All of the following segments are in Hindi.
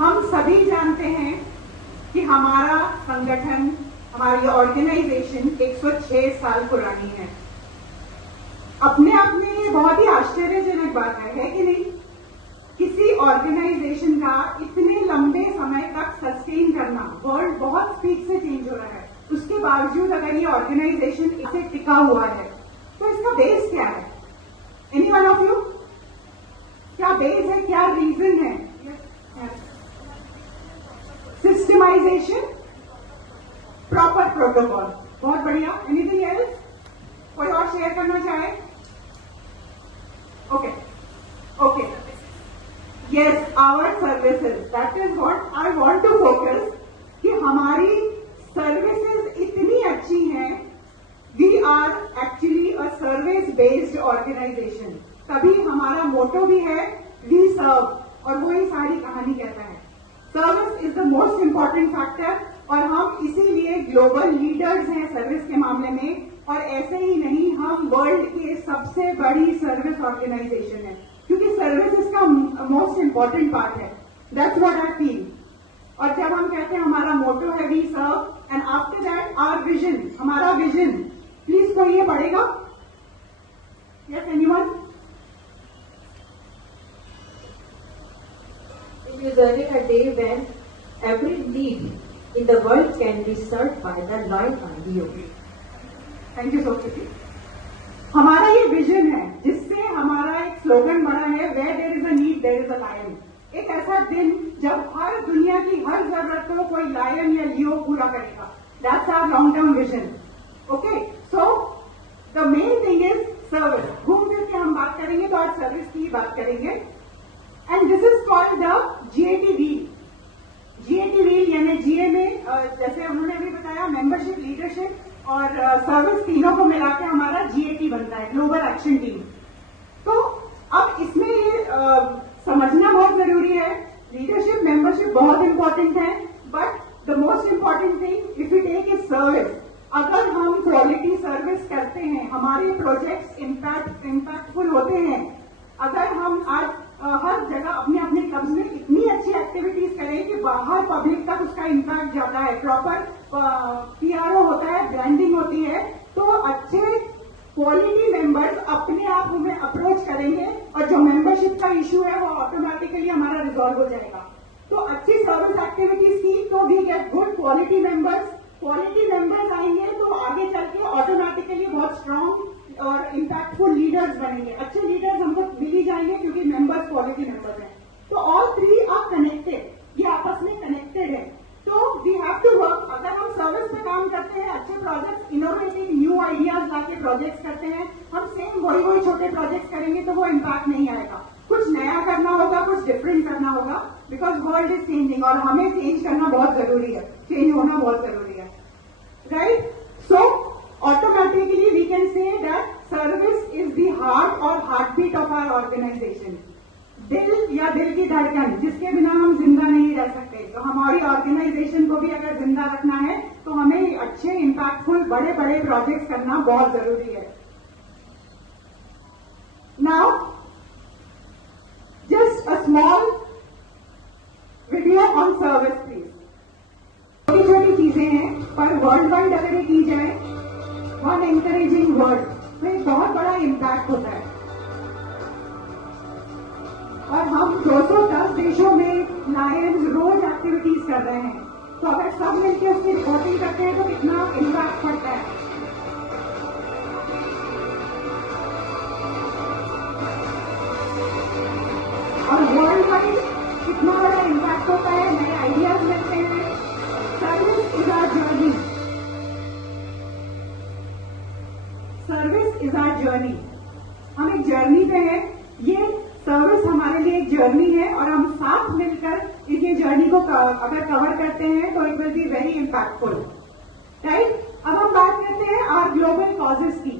हम सभी जानते हैं कि हमारा संगठन, हमारी ऑर्गेनाइजेशन 106 साल पुरानी है। अपने आप में ये बहुत ही आश्चर्यजनक बात है कि नहीं? किसी ऑर्गेनाइजेशन का इतने लंबे समय तक सस्टेन करना, वर्ल्ड बहुत स्पीड से चेंज हो रहा है, उसके बावजूद अगर ये ऑर्गेनाइजेशन इसे टिका हुआ है तो इसका बेस क्या है? Any one of you? क्या बेस है, क्या रीजन है? Systemisation, proper protocol. बहुत बढ़िया। Anything else? कोई और शेयर करना चाहे? Okay okay, yes, our services, that is what I want to focus, कि हमारी सर्विसेज इतनी अच्छी हैं। We are actually a service based organisation. तभी हमारा मोटो भी है वी सर्व, और वो ही सारी कहानी कहता है। Service is the most important factor, और हम इसीलिए ग्लोबल लीडर्स हैं सर्विस के मामले में। और ऐसे ही नहीं, हम वर्ल्ड के सबसे बड़ी सर्विस ऑर्गेनाइजेशन है, क्योंकि सर्विस इसका मोस्ट इंपॉर्टेंट पार्ट है। That's what I feel. और जब हम कहते हैं हमारा मोटो है we serve, and after that our vision, हमारा विजन, प्लीज कोई ये पढ़ेगा? Yes, anyone? Envisioning a day when every need in the world can be served by the light ideal. Thank you Sophie. हमारा ये विजन है, जिससे हमारा एक स्लोगन बना है, where there is a need there is a lion. एक ऐसा दिन जब हर दुनिया की हर जरूरत को कोई लायन या लियो पूरा करेगा। That's our long term vision. Okay, so the main thing is service. घूम फिर के हम बात करेंगे तो आज सर्विस की बात करेंगे। And this is called the GAT wheel. GAT wheel यानी GA में जैसे उन्होंने अभी बताया, मेंबरशिप, लीडरशिप और सर्विस, तीनों को मिला के हमारा GAT बनता है, ग्लोबल एक्शन टीम। तो अब इसमें ये समझना बहुत जरूरी है, लीडरशिप, मेंबरशिप बहुत इंपॉर्टेंट है, but the most important thing if you take is service. अगर हम क्वालिटी सर्विस करते हैं, हमारे प्रोजेक्ट्स इम्पैक्टफुल होते हैं। अगर हम आज हर जगह अपने अपने क्लब्स में इतनी अच्छी एक्टिविटीज करें कि बाहर पब्लिक तक उसका इम्पैक्ट जाता है, प्रॉपर PRO होता है, ब्रांडिंग होती है, तो अच्छे क्वालिटी मेंबर्स अपने आप हमें अप्रोच करेंगे और जो मेंबरशिप का इश्यू है वो ऑटोमेटिकली हमारा रिजॉल्व हो जाएगा। तो अच्छी सर्विस एक्टिविटीज की तो we get good quality members. Quality members आएंगे तो आगे चल के ऑटोमेटिकली बहुत स्ट्रांग और इम्पैक्टफुल लीडर्स बनेंगे। अच्छे लीडर्स हमको मिल ही जाएंगे क्योंकि मेंबर्स क्वालिटी मेंबर्स हैं। तो ऑल थ्री आर कनेक्टेड, ये आपस में कनेक्टेड है। तो वी हैव टू वर्क। अगर हम सर्विस पे काम करते हैं, अच्छे प्रोजेक्ट्स, इनोवेटिव न्यू आइडियाज लाके प्रोजेक्ट्स करते हैं, हम सेम वही छोटे प्रोजेक्ट्स करेंगे तो वो इम्पैक्ट नहीं आएगा। कुछ नया करना होगा, कुछ डिफरेंट करना होगा, बिकॉज वर्ल्ड इज चेंजिंग और हमें चेंज करना बहुत जरूरी है, चेंज होना बहुत जरूरी है, right? So automatically we can say that service is the heart or heartbeat of our organization. दिल या दिल की धड़कन, जिसके बिना हम जिंदा नहीं रह सकते। तो हमारी ऑर्गेनाइजेशन को भी अगर जिंदा रखना है तो हमें अच्छे इम्पैक्टफुल बड़े बड़े प्रोजेक्ट्स करना बहुत जरूरी है। Now just a small video on service please. छोटी छोटी चीजें हैं पर वर्ल्ड वाइड अगर ये की जाए, वन एनकरेजिंग वर्ड, तो एक बहुत बड़ा इम्पैक्ट होता है। और हम 210 देशों में लायंस रोज एक्टिविटीज कर रहे हैं, तो अगर सब मिलकर उसकी रिपोर्टिंग करते हैं तो कितना इम्पैक्ट पड़ता है। और वर्ल्ड वाइड कितना बड़ा इम्पैक्ट होता है, नए आइडियाज मिलते हैं। Service is our journey, service is our journey. हम एक जर्नी पे हैं, ये सर्विस हमारे लिए एक जर्नी है और हम साथ मिलकर इस जर्नी को अगर कवर करते हैं तो it will be very impactful, right? अब हम बात करते हैं आवर ग्लोबल कॉजेस की।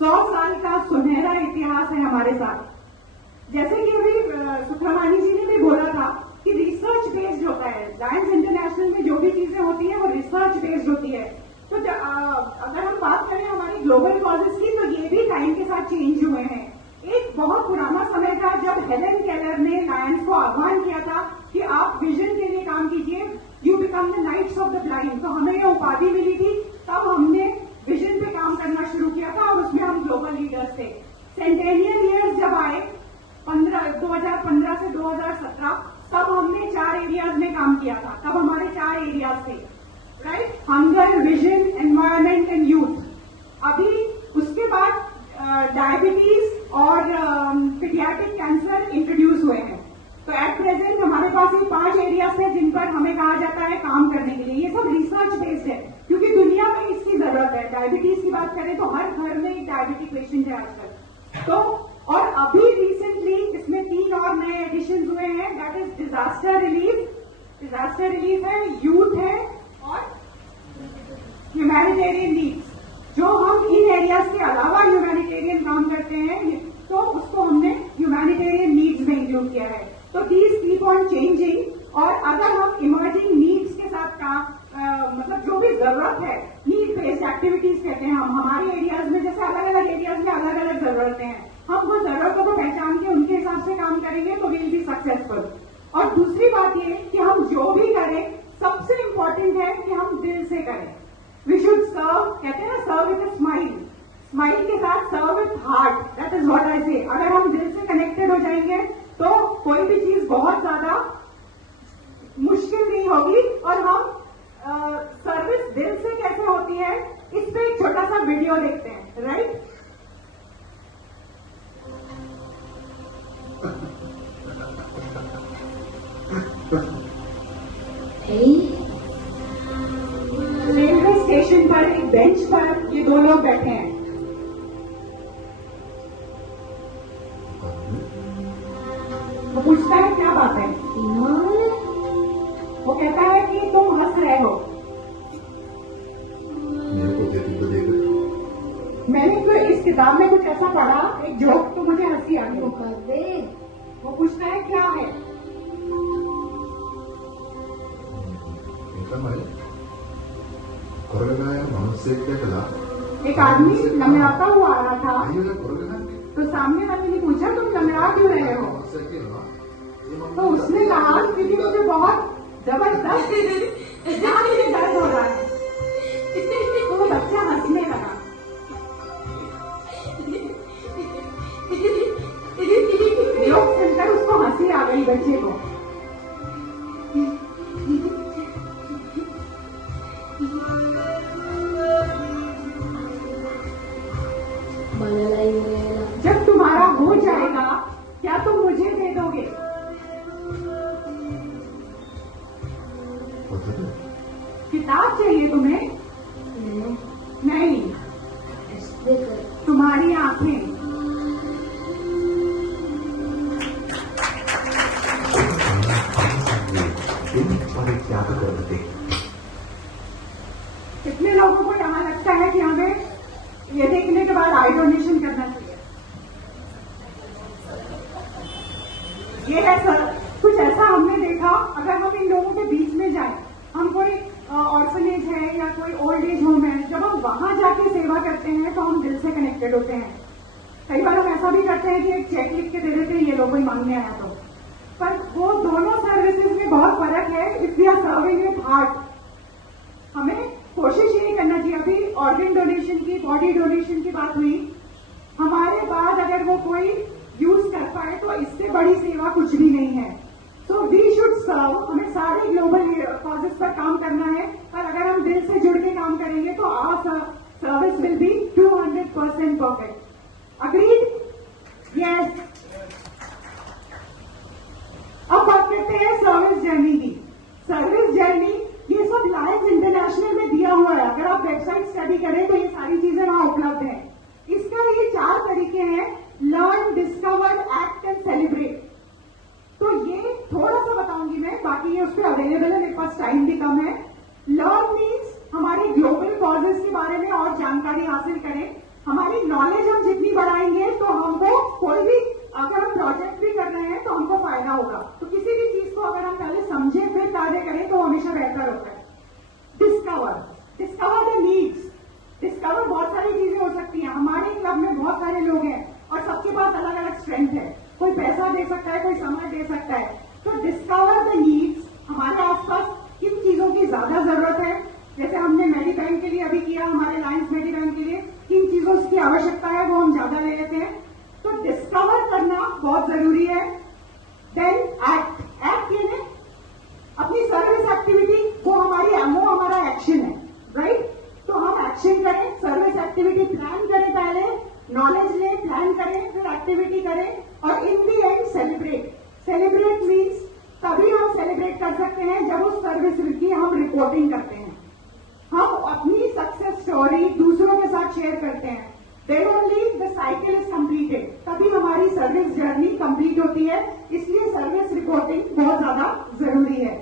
100 साल का सुनहरा इतिहास है हमारे साथ। जैसे कि अभी सुखरामानी जी ने भी बोला था कि रिसर्च बेस्ड होता है, लायंस इंटरनेशनल में जो भी चीजें होती है वो रिसर्च बेस्ड होती है। तो अगर हम बात करें हमारी ग्लोबल कॉजेस की, तो ये भी टाइम के साथ चेंज हुए हैं। एक बहुत पुराना समय था जब हेलेन केलर ने लायंस को आह्वान किया था कि आप become the knights of the blind. तो हमें ये उपाधि मिली थी, तब हमने विजन पे काम करना शुरू किया था और उसमें हम ग्लोबल लीडर्स थे। सेंटेनियल ईयर्स जब आए 2015 से 2017, तब हमने 4 एरियाज में काम किया था। तब हमारे 4 एरियाज थे, right? Hunger, vision, environment and youth. अभी उसके बाद डायबिटीज और पीडियाट्रिक कैंसर इंट्रोड्यूस हुए हैं। तो एट प्रेजेंट हमारे पास ये 5 एरियाज है जिन पर हमें कहा जाता है काम करने के लिए। ये सब रिसर्च बेस्ड है क्योंकि दुनिया में इसकी जरूरत है। डायबिटीज की बात करें तो हर घर में एक डायबिटिक पेशेंट है आजकल। तो और अभी रिसेंटली इसमें 3 और नए एडिशन हुए हैं, दैट इज डिजास्टर रिलीफ है, यूथ है और ह्यूमैनिटेरियन नीड्स। जो हम इन एरियाज के अलावा ह्यूमैनिटेरियन काम करते हैं तो उसको हमने ह्यूमैनिटेरियन नीड्स में इंक्लूड किया है। तो दीज कीप ऑन चेंजिंग। और अगर हम इमर्जिंग नीड्स के साथ काम मतलब जो भी जरूरत है, नीड बेस्ड एक्टिविटीज कहते हैं हम हमारे एरियाज में, जैसे अलग अलग एरियाज में अलग अलग जरूरतें हैं, हम वो जरूरतों को पहचान के उनके हिसाब से काम करेंगे तो विल बी सक्सेसफुल। और दूसरी बात ये कि हम जो भी करें सबसे इंपॉर्टेंट है कि हम दिल से करें। वी शुड सर्व, कहते हैं ना, सर्व विद अ स्माइल के साथ serve with heart, that is what I say. अगर हम दिल से कनेक्टेड हो जाएंगे तो कोई भी चीज बहुत ज्यादा मुश्किल नहीं होगी। और हम सर्विस दिल से कैसे होती है, इस पे एक छोटा सा वीडियो देखते हैं, राइट? रेलवे स्टेशन पर एक बेंच पर ये 2 लोग बैठे हैं। वो पूछता है क्या बात है, वो कहता है कि तुम हंस रहे हो। मैंने तो इस किताब में कुछ ऐसा पढ़ा, एक जोक, तो मुझे हंसी आ गई। वो पूछता है क्या है, एक आदमी लमड़ाता हुआ आ रहा था, तो सामने वाले ने पूछा तुम लमड़ा क्यों रहे हो? तो उसने कहा क्योंकि मुझे बहुत जबरदस्त जान से दर्द हो रहा है। तो वो बच्चा हंसने लगा। लोग सुनकर उसको हंसी आ गई बच्चे को। जब तुम्हारा हो जाएगा क्या तुम मुझे दे दोगे? किताब चाहिए तुम्हें? नहीं, तुम्हारी आंखें। कितने लोगों को यहाँ लगता है कि हमें ये देखने के बाद आई डोनेशन करना चाहिए? ये है सर, कुछ ऐसा हमने देखा। अगर हम इन लोगों के बीच में जाएं, हम कोई ऑर्फनेज है या कोई ओल्ड एज होम है, जब हम वहां जाके सेवा करते हैं तो हम दिल से कनेक्टेड होते हैं। कई बार हम ऐसा भी करते हैं कि एक चेक लिख के दे देते हैं, ये लोग कोई मांगने आया तो। पर वो दोनों सर्विसेज में बहुत फर्क है। If we are serving with heart, हमें कोशिश ये करना चाहिए। अभी ऑर्गन डोनेशन की, बॉडी डोनेशन की बात हुई, हमारे बाद अगर वो कोई यूज कर पाए तो इससे बड़ी सेवा कुछ भी नहीं है। तो वी शुड सर्व। हमें सारे ग्लोबल कॉजेस पर काम करना है, पर अगर हम दिल से जुड़ के काम करेंगे तो our service will be 200% perfect. Agreed? Yes. अब बात करते हैं सर्विस जर्नी की। सर्विस जर्नी ये सब लायंस इंटरनेशनल में दिया हुआ है। अगर आप वेबसाइट स्टडी करें तो ये सारी चीजें वहां उपलब्ध है। इसका ये 4 तरीके हैं: learn, discover, act and celebrate. तो ये थोड़ा सा बताऊंगी मैं, बाकी ये उस पर अवेलेबल है, मेरे पास टाइम भी कम है। लर्न मीन्स हमारे ग्लोबल कॉजेस के बारे में और जानकारी हासिल करें। हमारी नॉलेज हम जितनी बढ़ाएंगे तो हमको कोई भी, अगर हम प्रोजेक्ट भी कर रहे हैं तो हमको फायदा होगा। तो किसी भी चीज को अगर हम पहले समझे फिर कार्य करें तो हमेशा बेहतर होता है। Discover the needs. डिस्कवर बहुत सारी चीजें हो सकती हैं। हमारे क्लब में बहुत सारे लोग हैं और सबके पास अलग अलग स्ट्रेंथ है। कोई पैसा दे सकता है, कोई समय दे सकता है। तो डिस्कवर द नीड्स, हमारे आसपास किन चीजों की जरूरी है। देन एक्ट यानी अपनी सर्विस एक्टिविटी, वो हमारा एक्शन है, राइट। तो हम एक्शन करें, सर्विस एक्टिविटी प्लान करें, पहले नॉलेज लें, प्लान करें, फिर एक्टिविटी करें और इन दी एंड सेलिब्रेट मीन्स तभी हम सेलिब्रेट कर सकते हैं जब उस सर्विस की हम रिपोर्टिंग करते हैं, हम अपनी सक्सेस स्टोरी दूसरों के साथ शेयर करते हैं। Then only the cycle is completed, तभी हमारी सर्विस जर्नी कंप्लीट होती है। इसलिए सर्विस रिपोर्टिंग बहुत ज्यादा जरूरी है।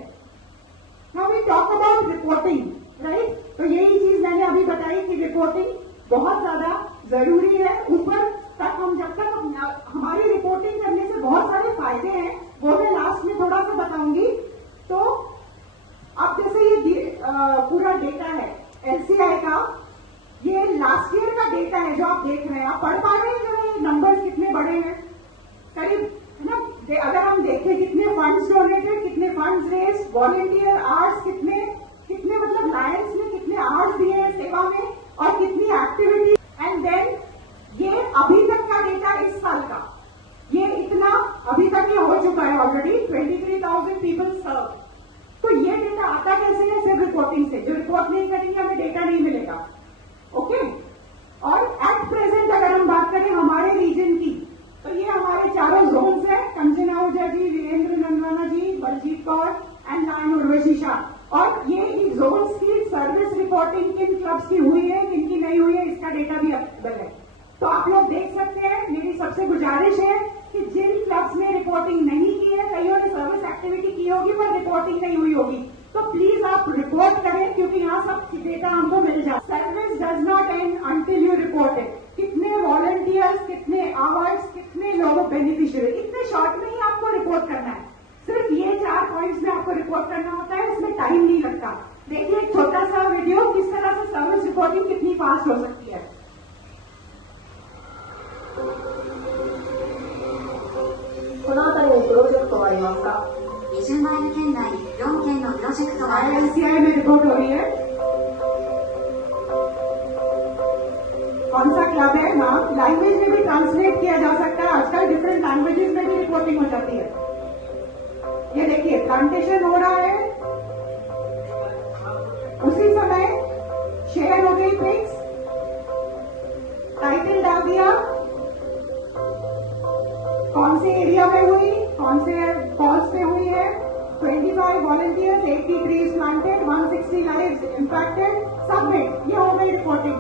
Now we talk about reporting, right. तो यही चीज मैंने अभी बताई कि रिपोर्टिंग बहुत ज्यादा जरूरी है। ऊपर तक हम जब तक हमारी रिपोर्टिंग करने से बहुत सारे फायदे हैं, वो मैं लास्ट में थोड़ा सा बताऊंगी। तो अब जैसे ये पूरा डेटा है एलसीआई का, ये लास्ट ईयर का डेटा है जो आप देख रहे हैं। आप पढ़ पा रहे हैं जो ये नंबर्स कितने बड़े हैं, करीब है ना। अगर हम देखें कितने फंड्स डोनेटेड, कितने फंड्स रेज, वॉलंटियर आवर्स कितने मतलब लायंस ने कितने आवर्स दिए हैं सेवा में और कितनी एक्टिविटी। एंड देन ये अभी तक का डेटा इस साल का, ये इतना अभी तक ये हो चुका है ऑलरेडी 23,000 पीपल सर्व। तो ये डेटा आता कैसे है? सिर्फ रिपोर्टिंग से। जो रिपोर्ट नहीं करेंगे हमें डेटा नहीं मिलेगा, ओके। और एट प्रेजेंट अगर हम बात करें हमारे रीजन की, तो ये हमारे चारों जोन्स है, कंचना आहूजा जी, वीरेंद्र नंदवाना जी, बलजीत कौर एंड लायन उर्वशी शाह। और ये इन जोन्स की सर्विस रिपोर्टिंग किन क्लब्स की हुई है, किन की नहीं हुई है, इसका डेटा भी अवेलेबल है। तो आप लोग देख सकते हैं। मेरी सबसे गुजारिश है कि जिन क्लब्स ने रिपोर्टिंग नहीं की है, कईयों ने सर्विस एक्टिविटी की होगी पर रिपोर्टिंग नहीं हुई होगी, तो प्लीज आप रिपोर्ट करें, क्योंकि यहाँ सब डेटा हमको मिल जाए। Service does not and until you report it. कितने वॉलंटियर्स, कितने आवर्स, कितने लोगों बेनिफिशियरी, इतने शॉर्ट में ही आपको रिपोर्ट करना है। सिर्फ ये 4 पॉइंट्स में आपको रिपोर्ट करना होता है, इसमें टाइम नहीं लगता। देखिए एक छोटा सा वीडियो, किस तरह से सर्विस रिपोर्टिंग कितनी फास्ट हो सकती है। この辺りにプロジェクトはありますか20マイル圏内4件のプロジェクトがあります。 ILCI में रिपोर्ट हो रही है। कौन सा क्लब है? हाँ, लैंग्वेज में भी ट्रांसलेट किया जा सकता है। आजकल डिफरेंट लैंग्वेजेस में भी रिपोर्टिंग हो जाती है। ये देखिए प्लांटेशन हो रहा है, उसी समय शेयर हो गई पिक्स, टाइटल डाल दिया, कौन से एरिया में हुई, कौन से कॉज पे हुई है, 25 volunteers, 80 trees planted, 160 lives impacted, submit. ये हो गई रिपोर्टिंग,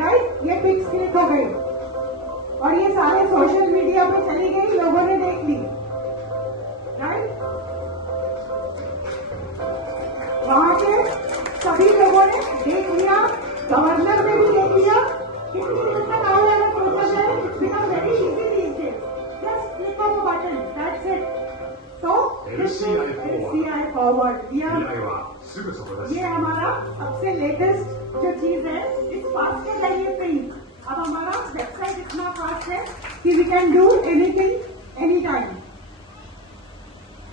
राइट। ये पिक्स क्लिक हो गई और ये सारे सोशल मीडिया पे चली गई, लोगों ने देख ली, राइट। वहां के सभी लोगों ने देख लिया, गवर्नर ने भी देख लिया। कितनी देर तक आओ वाला प्रोसेस है, it's become very easy these days. Just click on the button, that's it. तो LCI फॉरवर्ड未来はすぐそこです。 ये हमारा सबसे लेटेस्ट जो चीज है। इस फास्टेड है ये थिंग। अब हमारा वेबसाइट इतना फास्ट है कि we can do anything any time.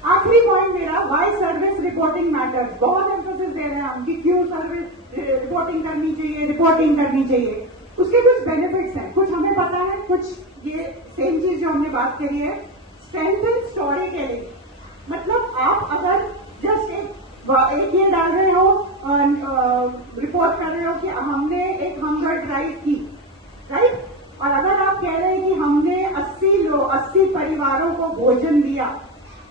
आखिरी पॉइंट मेरा, व्हाई सर्विस रिपोर्टिंग मैटर्स। बहुत एम्फोसिस दे रहे हैं हम कि क्यों सर्विस रिपोर्टिंग करनी चाहिए, रिपोर्टिंग करनी चाहिए। उसके कुछ बेनिफिट्स हैं, कुछ हमें पता है, कुछ ये सेम चीज जो हमने बात करी है। स्ट्रेंथन स्टोरी टेलिंग, मतलब आप अगर जस्ट एक ये डाल रहे हो, रिपोर्ट कर रहे हो कि हमने एक हंगर ड्राइव की, राइट। और अगर आप कह रहे हैं कि हमने 80 परिवारों को भोजन दिया,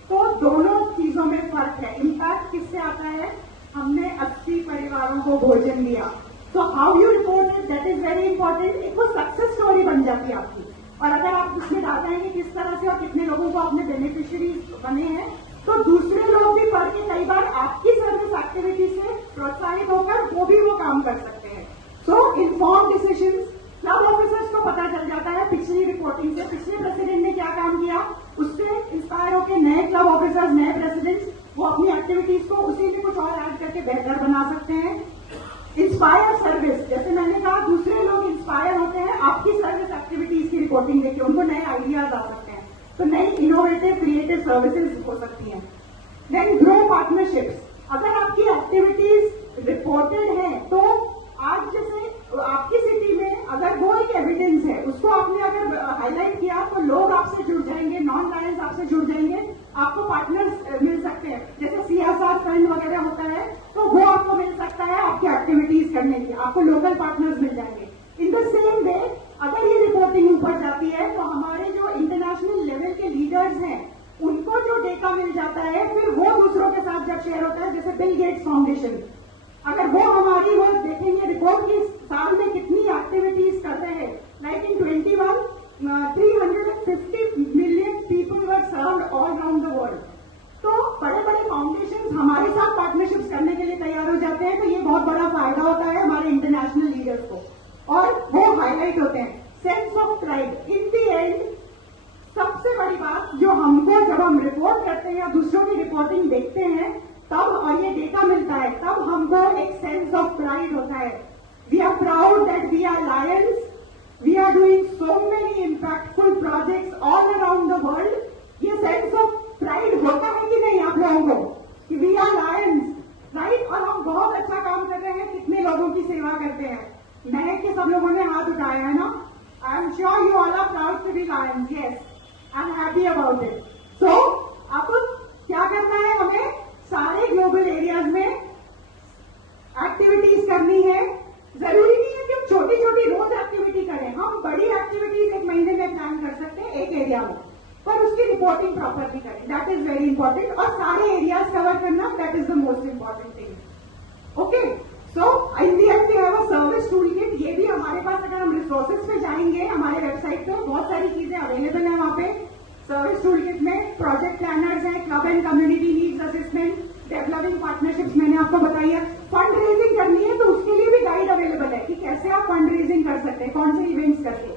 तो दोनों चीजों में फर्क है। इम्पैक्ट किससे आता है? हमने 80 परिवारों को भोजन दिया। तो how you report it, that is very important. एक वो सक्सेस स्टोरी बन जाती है आपकी। और अगर आप उसमें डाल देंगे किस तरह से और कितने लोगों को आपने बेनिफिशियरीज बने हैं, तो दूसरे लोग भी पढ़ के कई बार आपकी सर्विस एक्टिविटी से प्रोत्साहित होकर वो भी वो काम कर सकते हैं। सो इन्फॉर्म डिसीजंस क्लब ऑफिसर्स को पता चल जाता है पिछली रिपोर्टिंग से, पिछले प्रेसिडेंट ने क्या काम किया, उससे इंस्पायर होकर नए क्लब ऑफिसर्स, नए प्रेसिडेंट्स वो अपनी एक्टिविटीज को उसी में कुछ और ऐड करके बेहतर बना सकते हैं। इंस्पायर सर्विस, जैसे मैंने कहा दूसरे लोग इंस्पायर होते हैं आपकी सर्विस एक्टिविटीज की रिपोर्टिंग देके, उनको नए आइडियाज आ सकते हैं, तो नई इनोवेटिव क्रिएटिव सर्विसेज हो सकती हैं। देन ग्रो पार्टनरशिप्स, अगर आपकी एक्टिविटीज रिपोर्टेड है तो आज जैसे आपकी सिटी में अगर वो एक एविडेंस है उसको आपने अगर हाईलाइट किया तो लोग आपसे जुड़ जाएंगे, नॉन लायंस आपसे जुड़ जाएंगे, आपको पार्टनर्स मिल सकते हैं। जैसे CSR फंड वगैरह होता है तो वो आपको मिल सकता है आपकी एक्टिविटीज करने की, आपको लोकल पार्टनर्स मिल जाएंगे। इन द सेम वे अगर ये रिपोर्टिंग ऊपर जाती है तो हमारे जो इंटरनेशनल लेवल के लीडर्स हैं उनको जो डेटा मिल जाता है फिर वो दूसरों के साथ जब शेयर होता है, जैसे बिल गेट्स फाउंडेशन, अगर वो हमारी वो देखेंगे रिपोर्ट की साल में कितनी एक्टिविटीज कर रहे हैं, like in 21 350 million people were served all around the world. तो बड़े बड़े फाउंडेशन हमारे साथ पार्टनरशिप्स करने के लिए तैयार हो जाते हैं, तो ये बहुत बड़ा फायदा होता है हमारे इंटरनेशनल लीडर्स को, और वो हाईलाइट होते हैं। Sense of pride in the and सबसे बड़ी बात जो हमको जब हम रिपोर्ट करते हैं या दूसरों की रिपोर्टिंग देखते हैं तब और ये डेटा मिलता है तब हमको एक सेंस ऑफ प्राइड होता है। We are proud that we are lions, we are doing so many impactful projects all around the world. ये सेंस ऑफ प्राइड होता है कि नहीं आप लोगों को कि वी आर लायंस, राइट? और हम बहुत अच्छा काम कर रहे हैं, कितने लोगों की सेवा करते हैं। महक के सब लोगों ने हाथ उठाया है ना? I am sure you all are proud to be lions. Yes, I am happy about it. So अब क्या करना है, हमें सारे ग्लोबल एरियाज में एक्टिविटीज करनी है। जरूरी नहीं है कि हम छोटी छोटी रोज एक्टिविटी करें, हम बड़ी एक्टिविटीज एक महीने में प्लान कर सकते हैं एक एरिया में, पर उसकी रिपोर्टिंग प्रॉपरली करें, दैट इज वेरी इंपॉर्टेंट। और सारे एरियाज कवर करना, that is the most important thing. Okay, so in the end we have a service tool kit. ये भी हमारे पास, अगर हम रिसोर्सेज पे जाएंगे हमारे वेबसाइट पे बहुत सारी चीजें अवेलेबल है वहां पे। सर्विस टूल किट में प्रोजेक्ट प्लानर्स है, club and community needs assessment, developing partnerships मैंने आपको बताई है। फंड रेजिंग करनी है तो उसके लिए भी गाइड अवेलेबल है कि कैसे आप फंड रेजिंग कर सकते हैं, कौन से इवेंट्स करके।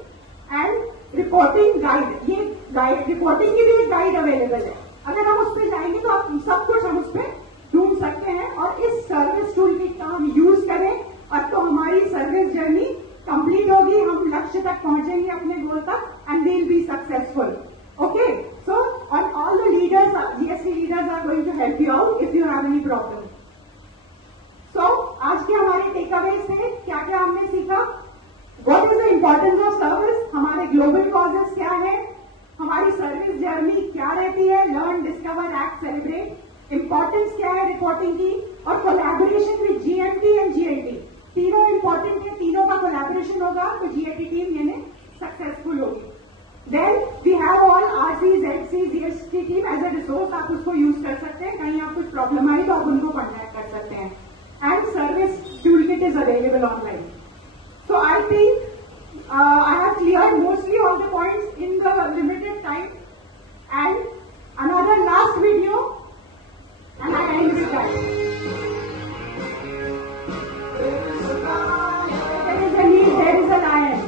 एंड रिपोर्टिंग गाइड, ये गाइड रिपोर्टिंग की भी एक गाइड अवेलेबल है। अगर हम उस पर जाएंगे तो आप सब कुछ हम उस पर ढूंढ सकते हैं, और इस सर्विस टूल किट का हम यूज करें और तो हमारी सर्विस जर्नी कंप्लीट होगी, हम लक्ष्य तक पहुंचेंगे अपने गोल तक, and we'll be successful. Okay, so and all the leaders, GST leaders are going to help you out if you have any problem. So आज के हमारे टेकअवेज थे, क्या क्या हमने सीखा? What is the importance of service? हमारे ग्लोबल कॉजेस क्या है, हमारी सर्विस जर्नी क्या रहती है, learn, discover, act, celebrate, importance क्या है रिपोर्टिंग की, और collaboration with GMT and GAT, तीनों इंपॉर्टेंट है, तीनों का कोलैबोरेशन होगा तो GAT टीम यानी सक्सेसफुल होगी। Then we have all RC, ZC, GST team as a resource, आप उसको यूज कर सकते हैं, कहीं आप कुछ प्रॉब्लम आई तो आप उनको कॉन्टैक्ट कर सकते हैं। And service toolkit is available online. So I think I have cleared mostly all the points in the limited time, and another last video and I and with that. There is a need, there is a lion.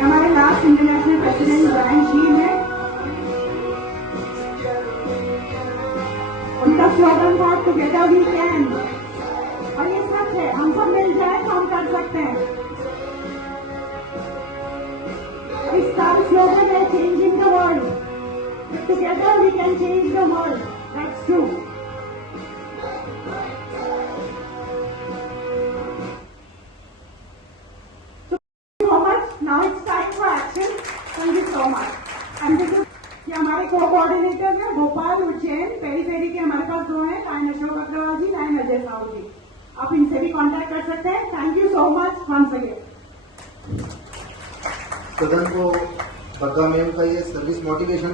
हमारे लास्ट इंटरनेशनल प्रेसिडेंट ब्रायन शील है, उनका स्लोगन था टुगेदर वी कैन, और ये सच है, हम सब मिल जाए तो हम कर सकते हैं। इसका स्लोगन है changing the world, together we can change the world, that's true. Now it's time for action. Thank you so much. And this is, ये हमारे को-कोऑर्डिनेटर हैं भोपाल, उज्जैन, पेरी के हमारे पास दो हैं, लायन अशोक अग्रवाल जी, लायन अजय साहू जी। आप इनसे भी कांटेक्ट कर सकते हैं। Thank you so much once again. सदन को बग्गा मैम का ये सर्विस मोटिवेशन